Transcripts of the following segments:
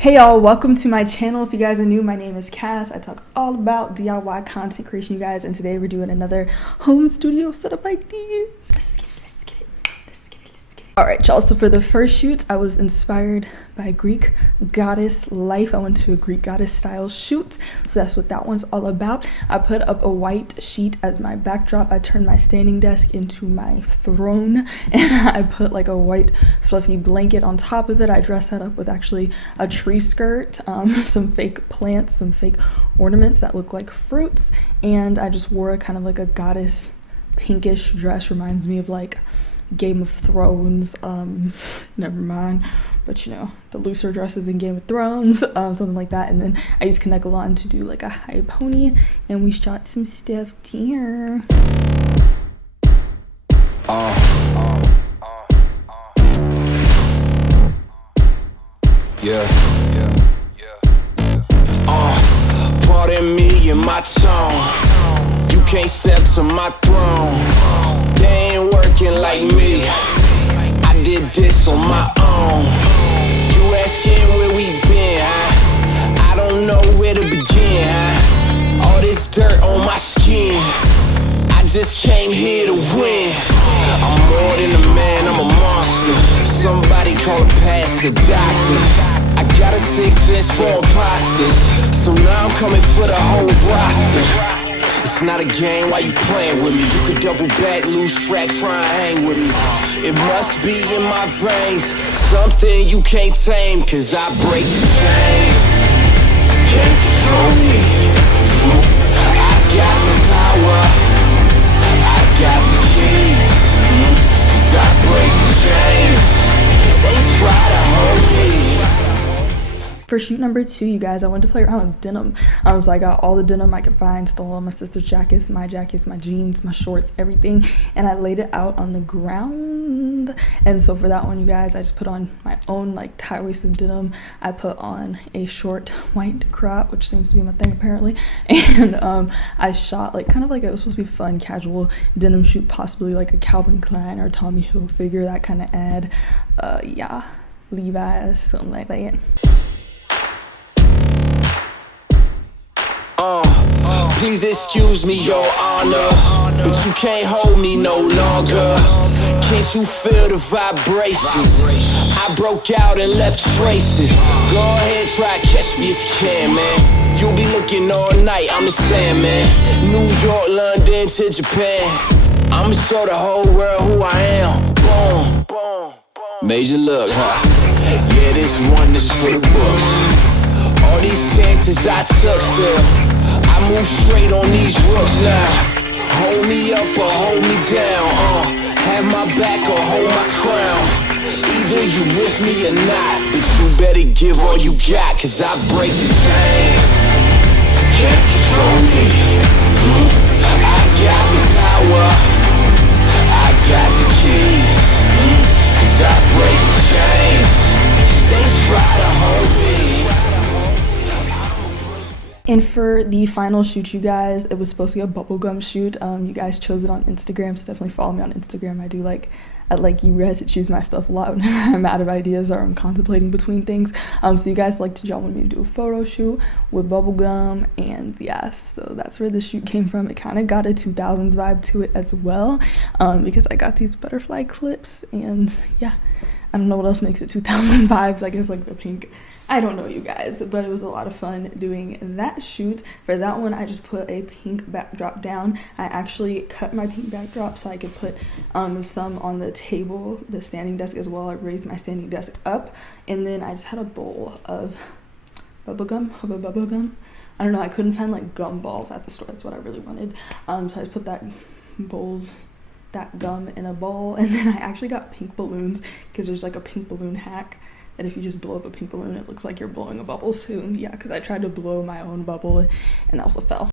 Hey y'all, welcome to my channel. If you guys are new, my name is Cass. I talk all about DIY content creation, you guys, and today we're doing another home studio setup ideas. Let's get it. All right, y'all, so for the first shoot, I was inspired by Greek goddess life. I went to a Greek goddess style shoot, so that's what that one's all about. I put up a white sheet as my backdrop. I turned my standing desk into my throne, and I put like a white fluffy blanket on top of it. I dressed that up with actually a tree skirt, some fake plants, some fake ornaments that look like fruits, and I just wore a kind of like a goddess pinkish dress. Reminds me of like Game of Thrones, never mind, but you know, the looser dresses in Game of Thrones, something like that. And then I used Connect-A-Lawn to do like a high pony, and we shot some stuff here. Pardon me and my tone. You can't step to my throne. They ain't working like me. I did this on my own. You asking where we been, huh? I don't know where to begin, huh? All this dirt on my skin. I just came here to win. I'm more than a man, I'm a monster. Somebody call a pastor, doctor. I got a 6th sense for imposters, so now I'm coming for the whole roster. It's not a game, why you playing with me? You could double back, lose track, try and hang with me. It must be in my veins, something you can't tame, cause I break the chains. Can't control me. I got the power, I got the keys, cause I break the chains. They try to hold me. For shoot number 2, you guys, I wanted to play around with denim. So I got all the denim I could find, stole all my sister's jackets, my jeans, my shorts, everything, and I laid it out on the ground. And so for that one, you guys, I just put on my own like tie-waisted denim. I put on a short white crop, which seems to be my thing apparently, and I shot like kind of like it was supposed to be fun, casual denim shoot, possibly like a Calvin Klein or Tommy Hilfiger, that kind of ad. Yeah, Levi's, something like that. Please excuse me, your honor, but you can't hold me no longer. Can't you feel the vibrations? I broke out and left traces. Go ahead, try catch me if you can, man. You'll be looking all night, I'm the Sandman. New York, London to Japan. I'ma show the whole world who I am. Boom, major look, huh? Yeah, this one is for the books. All these chances I took still, I move straight on these rooks now. Hold me up or hold me down, have my back or hold my crown. Either you with me or not, but you better give all you got, cause I break the chains. Can't control me. I got the power, I got the keys, cause I break the chains. They try to hold me. And for the final shoot, you guys, it was supposed to be a bubblegum shoot. You guys chose it on Instagram, so definitely follow me on Instagram. I like you guys to choose my stuff a lot whenever I'm out of ideas or I'm contemplating between things. So you guys y'all wanted me to do a photo shoot with bubblegum, and yeah, so that's where the shoot came from. It kind of got a 2000s vibe to it as well, because I got these butterfly clips, and yeah, I don't know what else makes it 2000 vibes. I guess like the pink. I don't know, you guys, but it was a lot of fun doing that shoot. For that one, I just put a pink backdrop down. I actually cut my pink backdrop so I could put some on the table, the standing desk as well. I raised my standing desk up, and then I just had a bowl of bubblegum. I don't know, I couldn't find like gum balls at the store. That's what I really wanted. So I just put that gum in a bowl, and then I actually got pink balloons because there's like a pink balloon hack. And if you just blow up a pink balloon, it looks like you're blowing a bubble soon. Yeah, because I tried to blow my own bubble, and that was a fail.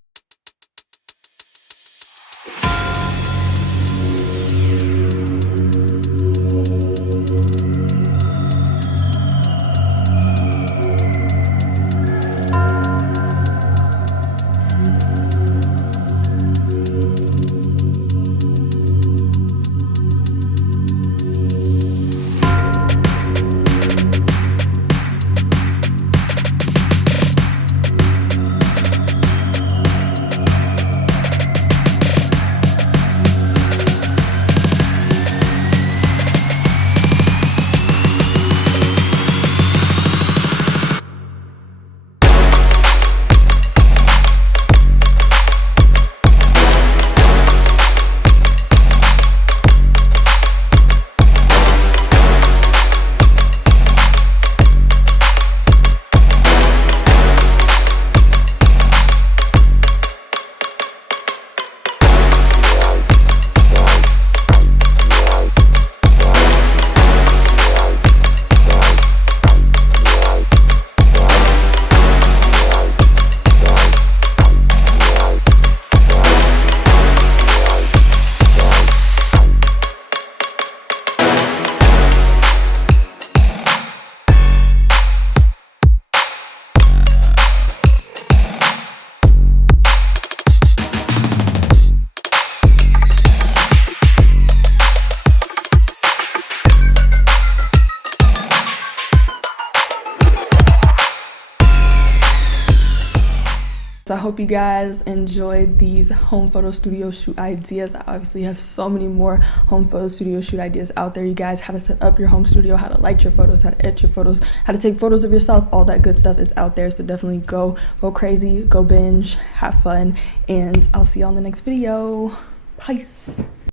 So I hope you guys enjoyed these home photo studio shoot ideas. I obviously have so many more home photo studio shoot ideas out there, you guys. How to set up your home studio, how to light your photos, how to edit your photos, how to take photos of yourself. All that good stuff is out there. So definitely go crazy, go binge, have fun, and I'll see you on the next video. Peace.